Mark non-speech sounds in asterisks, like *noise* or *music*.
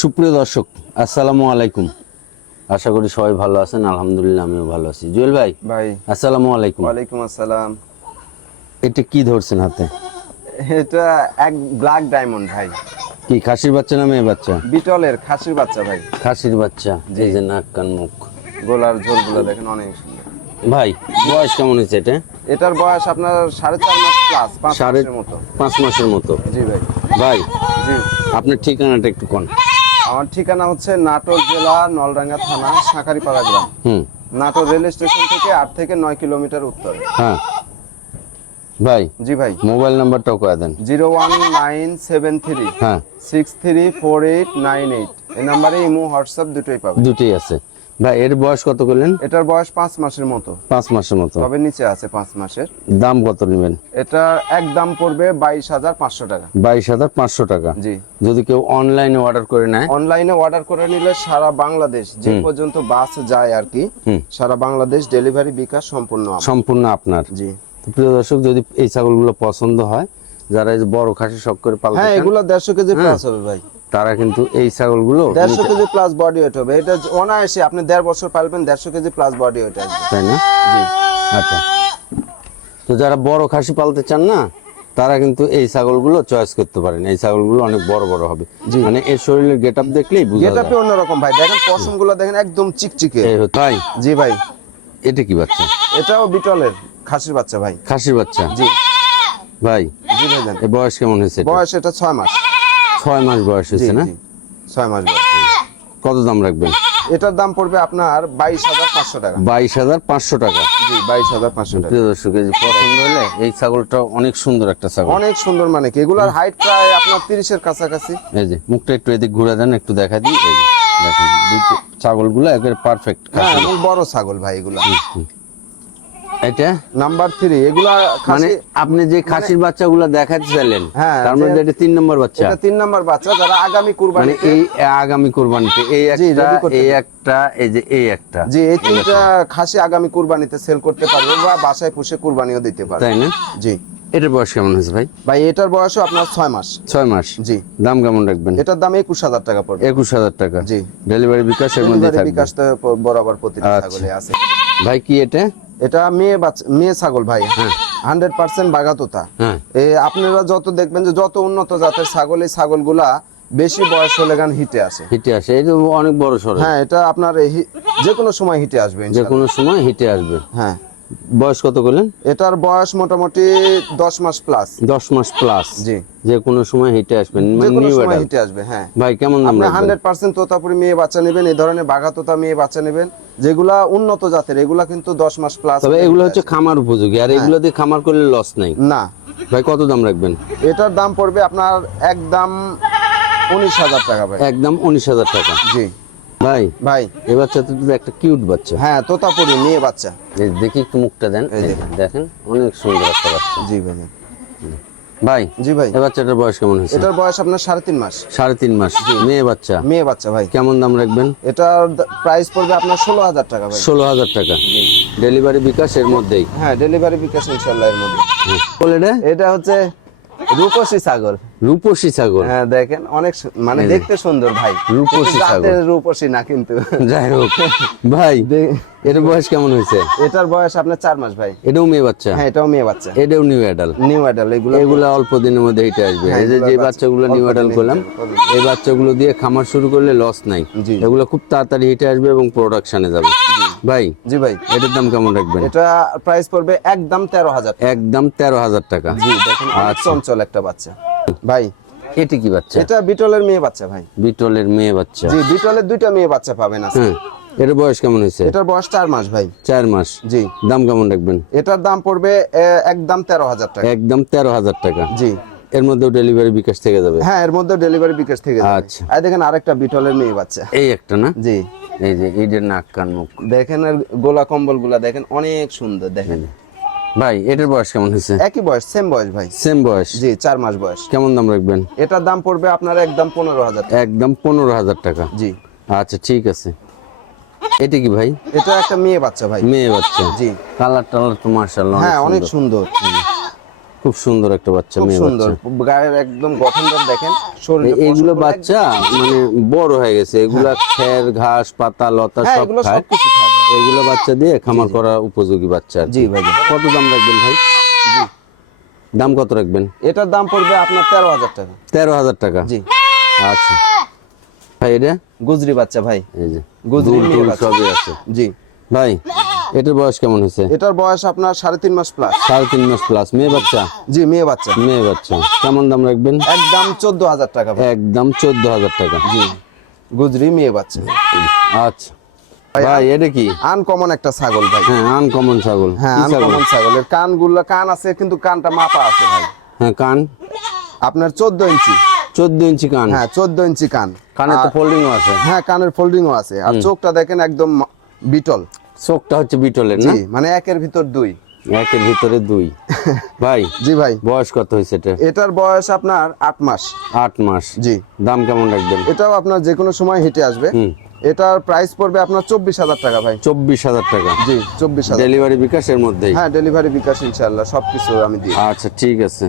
সুপ্রিয় দর্শক আসসালামু আলাইকুম। আশা করি সবাই ভালো আছেন আলহামদুলিল্লাহ আমিও ভালো আছি। জুয়েল ভাই ভাই। আসসালামু আলাইকুম। ওয়ালাইকুম আসসালাম। এটা কি ধরছেন হাতে? এটা এক ব্ল্যাক ডায়মন্ড ভাই। কি খাসির বাচ্চা না মেয়ে বাচ্চা? বিটলের খাসির বাচ্চা ভাই। খাসির বাচ্চা এই যে নাক কান মুখ। গোলার ঝোলগুলো দেখেন অনেক সুন্দর। ভাই বয়স কেমন হয়েছে এটা? এটার বয়স আপনার সাড়ে চার মাস প্লাস পাঁচ মাসের মতো। পাঁচ মাসের মতো। জি ভাই। ভাই জি। আপনার ঠিকানাটা একটু কোন। আমার ঠিকানা হচ্ছে নাটোর জেলা নলডাঙ্গা থানা শাঁখারিপাড়া গ্রাম। হুম। নাটোর রেল স্টেশন থেকে আট থেকে নয় কিলোমিটার উত্তরে। হ্যাঁ। ভাই জি ভাই। মোবাইল নাম্বারটাও কয়ে দেন। Zero one nine seven three. হ্যাঁ। Six three four eight nine eight. এই নাম্বারে ইমো হোয়াটসঅ্যাপ দুটোই পাবে দুটোই আছে। ভাই এর বয়স কত করলেন? এটার বয়স পাঁচ মাসের মতো। পাঁচ মাসের মতো। তবে নিচে আছে পাঁচ মাসের। দাম কত নেবেন? এটা এক দাম পড়বে বাইশ হাজার পাঁচশো টাকা। বাইশ হাজার পাঁচশো টাকা। জি। যদি কেউ অনলাইনে অর্ডার করে নেয়? অনলাইনে অর্ডার করে নিলে সারা বাংলাদেশ যে পর্যন্ত বাস যায় আর কি। সারা বাংলাদেশ ডেলিভারি বিকাশ সম্পূর্ণ সম্পূর্ণ আপনার। জি। তো প্রিয় দর্শক যদি এই ছাগলগুলো পছন্দ হয় যারা এই বড় খাসি শখ করে পালতে হ্যাঁ চান, এগুলো দেড়শো কেজি প্লাস হবে ভাই। তারা কিন্তু এই ছাগলগুলো দেড়শো নিতে- কেজি প্লাস বডি ওয়েট হবে। এটা অনায়াসে আপনি দেড় বছর পালবেন দেড়শো কেজি প্লাস বডি ওয়েট আসবে। তাই না? জি আচ্ছা। তো যারা বড় খাসি পালতে চান না তারা কিন্তু এই ছাগলগুলো চয়েস করতে পারেন। এই ছাগলগুলো অনেক বড় বড় হবে। মানে এর শরীরের গেট আপ দেখলেই বুঝা এটা যায়। অন্যরকম ভাই। দেখেন পশমগুলো দেখেন একদম চিকচিকে। তাই? জি ভাই। এটা কি বাচ্চা? এটাও বিটলের খাসির বাচ্চা ভাই। খাসির বাচ্চা? জি। ভাই জি ভাই বয়স কেমন হয়েছে বয়স এটা ছয় মাস। ছয় মাস বয়স হয়েছে না? ছয় মাস বয়স কত দাম রাখবেন? এটার দাম পড়বে আপনার বাইশ হাজার পাঁচশো টাকা। বাইশ হাজার পাঁচশো টাকা। জি বাইশ হাজার পাঁচশো টাকা। প্রিয় দর্শক এই পছন্দ হলে এই ছাগলটা অনেক সুন্দর একটা ছাগল। অনেক সুন্দর মানে কি? এগুলার হাইট প্রায় আপনার তিরিশের কাছাকাছি। এই যে মুখটা একটু এদিক ঘুরে দেন একটু দেখা দিই এই যে। দেখেন ছাগলগুলো একেবারে পারফেক্ট হ্যাঁ বড় ছাগল ভাই এগুলা। এটা? নাম্বার থ্রি এগুলা মানে আপনি যে খাসির বাচ্চাগুলো দেখাতে চাইলেন হ্যাঁ, তার মধ্যে এটা তিন নম্বর বাচ্চা। এটা তিন নাম্বার বাচ্চা যারা আগামী মানে কুরবানি এই আগামী কোরবানিতে এই একটা এই একটা এই যে এই একটা। যে এই তিনটা খাসি আগামী কুরবানিতে সেল করতে পারবে বা বাসায় পুষে কুরবানিও দিতে পারবে। তাই না? জি। এটার বয়স কেমন হয়েছে ভাই? ভাই এটার বয়সও আপনার ছয় মাস। ছয় মাস? জি। দাম কেমন রাখবেন? এটার দাম একুশ হাজার টাকা পড়বে। একুশ হাজার টাকা। জি। ডেলিভারি বিকাশের মধ্যে থাকবে। বিকাশ বরাবর প্রতিটা আচ্ছা। ছাগলে আছে। ভাই কি এটা? এটা মেয়ে বাচ্চা মেয়ে ছাগল ভাই। হান্ড্রেড পার্সেন্ট বাগাতোতা হ্যাঁ। আপনারা যত দেখবেন যে যত উন্নত জাতের ছাগল এই ছাগলগুলা বেশি বয়স হলে গান হিটে আসে। হিটে আসে। এই অনেক বড় সড়ো হ্যাঁ এটা আপনার যে কোনো সময় হিটে আসবে যে কোনো সময় হিটে আসবে। হ্যাঁ। বয়স কত করলেন? এটার বয়স মোটামুটি দশ মাস প্লাস দশ মাস প্লাস জি। যে কোনো সময় হিটে আসবেন যে মানে কোনো সময় হিটে আসবে হ্যাঁ। ভাই কেমন দাম হান্ড্রেড পার্সেন্ট তোতাপুরি মেয়ে বাচ্চা নেবেন এই ধরনের বাঘা তোতা মেয়ে বাচ্চা নেবেন যেগুলা উন্নত জাতের এগুলা কিন্তু দশ মাস প্লাস তবে এগুলো হচ্ছে খামার উপযোগী আর এগুলো দিয়ে খামার করলে লস নাই। না। ভাই কত দাম রাখবেন? এটার দাম পড়বে আপনার একদম উনিশ হাজার টাকা ভাই। একদম উনিশ হাজার টাকা। জি। ভাই ভাই। এই বাচ্চা তো একটা কিউট বাচ্চা। হ্যাঁ তোতাপুরি মেয়ে বাচ্চা। দেখি একটু মুখটা দেন। দেখেন। অনেক সুন্দর একটা বাচ্চা। জি ভাই ভাই। জি ভাই। এই বাচ্চাটার বয়স কেমন হয়েছে? এটার বয়স আপনার সাড়ে তিন মাস। সাড়ে তিন মাস। মেয়ে বাচ্চা। মেয়ে বাচ্চা ভাই। কেমন দাম রাখবেন? এটার প্রাইস পড়বে আপনার ষোলো হাজার টাকা ভাই। ষোলো হাজার টাকা। ডেলিভারি বিকাশ এর মধ্যেই। হ্যাঁ ডেলিভারি বিকাশ ইনশাল্লাহ এর মধ্যে এটা হচ্ছে রূপসী ছাগল। রূপসী ছাগল। হ্যাঁ দেখেন অনেক মানে দেখতে সুন্দর ভাই। রূপসী ছাগল। রূপসী না কিন্তু। যাই হোক ভাই এর বয়স কেমন হয়েছে? এটার বয়স আপনার চার মাস ভাই। এটাও মেয়ে বাচ্চা? হ্যাঁ এটাও মেয়ে বাচ্চা। এটাও নিউ অ্যাডাল নিউ অ্যাডাল এগুলো এগুলো অল্প দিনের মধ্যে হিটে আসবে। হ্যাঁ, এই যে যে বাচ্চাগুলো নিউ অ্যাডাল করলাম এই বাচ্চাগুলো দিয়ে খামার শুরু করলে লস নাই। এগুলো খুব তাড়াতাড়ি হিটে আসবে এবং প্রোডাকশনে যাবে। ভাই জি ভাই। এটার দাম কেমন রাখবেন? এটা প্রাইস পড়বে একদম তেরো হাজার। একদম তেরো হাজার টাকা। জি দেখেন অনেক চঞ্চল একটা বাচ্চা। ভাই। এটি কি বাচ্চা? এটা বিটলের মেয়ে বাচ্চা ভাই। বিটলের মেয়ে বাচ্চা। জি বিটলের দুইটা মেয়ে বাচ্চা পাবেন আজকে। হ্যাঁ। এর বয়স কেমন হয়েছে? এটার বয়স চার মাস ভাই। চার মাস। জি। দাম কেমন রাখবেন? এটার দাম পড়বে একদম তেরো হাজার টাকা। একদম তেরো হাজার টাকা। জি। এর মধ্যেও ডেলিভারি বিকাশ থেকে যাবে? হ্যাঁ এর মধ্যে ডেলিভারি বিকাশ থেকে যাবে। আচ্ছা। আর দেখেন আরেকটা বিটলের মেয়ে বাচ্চা। এই একটা না? জি। এই যে এইটার নাক কান মুখ। দেখেন এর গোলা কম্বলগুলা দেখেন অনেক সুন্দর দেখেন। ভাই এটার বয়স কেমন হয়েছে? একই বয়স সেম বয়স ভাই। সেম বয়স? জি চার মাস বয়স। কেমন দাম রাখবেন? এটার দাম পড়বে আপনার একদম পনেরো হাজার। একদম পনেরো হাজার টাকা? জি। আচ্ছা ঠিক আছে। এটা কি ভাই? এটা একটা মেয়ে বাচ্চা ভাই। মেয়ে বাচ্চা? জি। কালার টালার তো মার্শাল্লাহ হ্যাঁ অনেক সুন্দর। খুব সুন্দর একটা বাচ্চা মেয়ে সুন্দর। গায়ের একদম গঠনটা দেখেন এইগুলো বাচ্চা মানে বড় হয়ে গেছে। এগুলা খের ঘাস পাতা লতা হ্যাঁ সব খায়। সবকিছু যায়। এগুলো বাচ্চা দিয়ে খামার করা উপযোগী বাচ্চা জি ভাই কত দাম রাখবেন ভাই? দাম কত রাখবেন? এটার দাম পড়বে আপনার তেরো হাজার টাকা। তেরো হাজার টাকা? জি। আচ্ছা। ভাই এটা? গুজরি বাচ্চা ভাই। এই যে গুজরি। সবই আছে। জি। ভাই এটার বয়স কেমন হয়েছে? এটার বয়স আপনার সাড়ে তিন মাস প্লাস সাড়ে তিন মাস প্লাস মেয়ে বাচ্চা? জি মেয়ে বাচ্চা। মেয়ে বাচ্চা। কেমন দাম রাখবেন? একদম চোদ্দ হাজার টাকা ভাই। একদম চোদ্দ হাজার টাকা। জি। গুজরি মেয়ে বাচ্চা। আচ্ছা। ভাই এটা কি? আনকমন একটা ছাগল ভাই। হ্যাঁ আনকমন ছাগল। হ্যাঁ আনকমন ছাগলের কানগুলো কান আছে কিন্তু কানটা মাপা আছে ভাই। হ্যাঁ কান? আপনার চোদ্দ ইঞ্চি। চোদ্দ ইঞ্চি কান? হ্যাঁ চোদ্দ ইঞ্চি কান। কানে তো ফোল্ডিংও আছে। হ্যাঁ কানের ফোল্ডিংও আছে। আর চোখটা দেখেন একদম বিটল। চোখটা হচ্ছে বিটলের না? মানে একের ভিতর দুই। একের ভিতরে দুই। ভাই *laughs* জি ভাই। বয়স কত হয়েছে এটা? এটার বয়স আপনার আট মাস। আট মাস। জি। দাম কেমন রাখবেন? এটাও আপনার যে কোনো সময় হেঁটে আসবে। এটার প্রাইস পড়বে আপনার চব্বিশ হাজার টাকা ভাই। চব্বিশ হাজার টাকা। জি চব্বিশ হাজার। ডেলিভারি বিকাশের মধ্যেই? হ্যাঁ ডেলিভারি বিকাশ ইনশাল্লাহ সবকিছু আমি দিই। আচ্ছা ঠিক আছে।